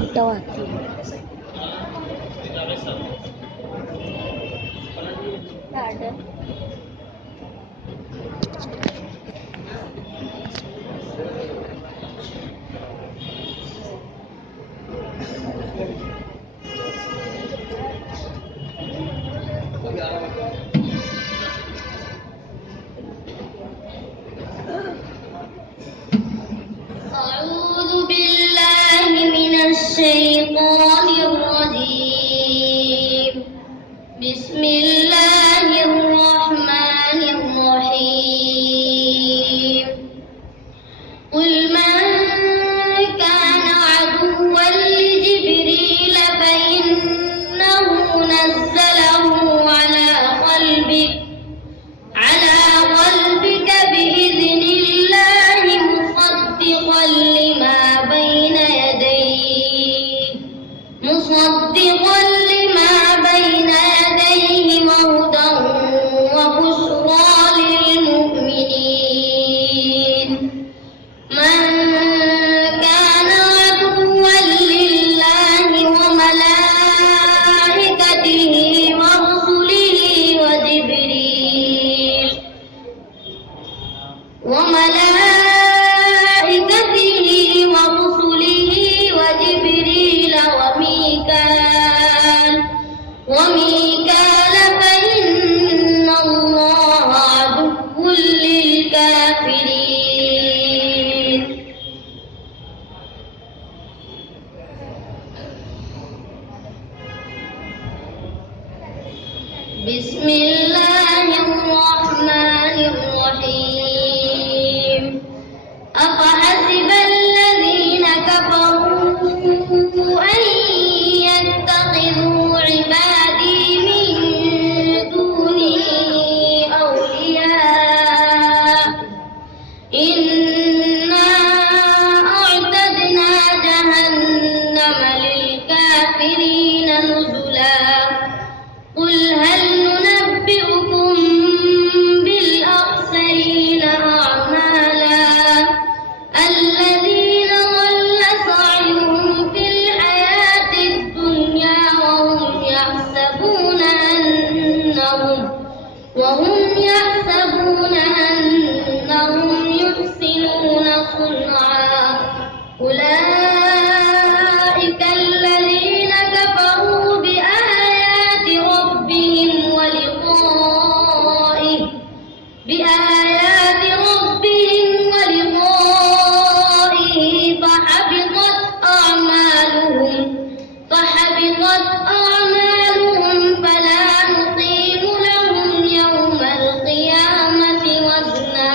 متواتر. ada. أعوذ بالله من الشيطان الرجيم. بسم الله الرحمن الرحيم. قل من كان عدوا لجبريل فإنه نزله على قلبك بإذن الله مصدقا لما بين يديه وهدى وبشرى للمؤمنين. من كان عدوا لله وملائكته ورسله وجبريل وميكال فإن الله عدو للكافرين. بسم الله الرحمن الرحيم. أفحسب الذين كفروا أن يتخذوا عبادي من دوني أولياء إنا أعتدنا جهنم للكافرين نزلا. قل هل ننبئكم بالأخسرين أعمالا الذين ضل سعيهم في الحياة الدنيا وهم يحسبون أنهم يحسنون صنعا. أولئك الذين كفروا بآيات ربهم ولقائه فحبطت أعمالهم فلا نقيم لهم يوم القيامة وزنا.